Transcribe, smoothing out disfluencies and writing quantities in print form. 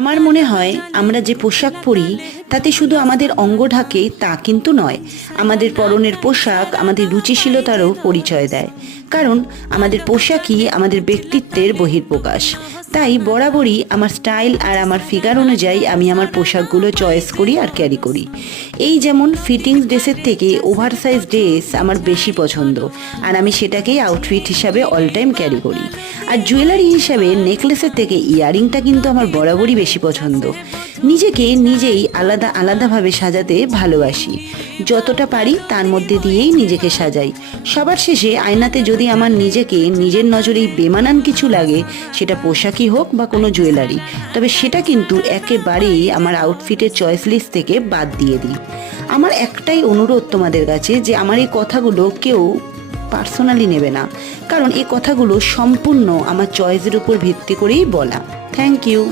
আমার মনে হয় আমরা যে পোশাক পরি তাতে শুধু আমাদের অঙ্গ ঢাকে তা কিন্তু নয়, আমাদের পরনের পোশাক আমাদের রুচিশীলতারও পরিচয় দেয়। কারণ আমাদের পোশাকই আমাদের ব্যক্তিত্বের বহিঃপ্রকাশ। তাই বরাবরই আমার স্টাইল আর আমার ফিগার অনুযায়ী আমি আমার পোশাকগুলো চয়েস করি আর ক্যারি করি। এই যেমন ফিটিংস ড্রেসের থেকে ওভার সাইজ ড্রেস আমার বেশি পছন্দ, আর আমি সেটাকেই আউটফিট হিসাবে অল টাইম ক্যারি করি। আর জুয়েলারি হিসাবে নেকলেসের থেকে ইয়াররিংটা কিন্তু আমার বরাবরই বেশি পছন্দ। নিজেকে নিজেই আলাদা আলাদাভাবে সাজাতে ভালোবাসি, যতটা পারি তার মধ্যে দিয়েই নিজেকে সাজাই। সবার শেষে আয়নাতে যদি আমার নিজেকে নিজের নজরেই বেমানান কিছু লাগে, সেটা পোশাকই হোক বা কোনো জুয়েলারি, তবে সেটা কিন্তু একেবারেই আমার আউটফিটের চয়েস লিস্ট থেকে বাদ দিয়ে দিই। আমার একটাই অনুরোধ তোমাদের কাছে, যে আমার এই কথাগুলো কেউ পার্সোনালি নেবে না, কারণ এই কথাগুলো সম্পূর্ণ আমার চয়েসের উপর ভিত্তি করেই বলা। Thank you.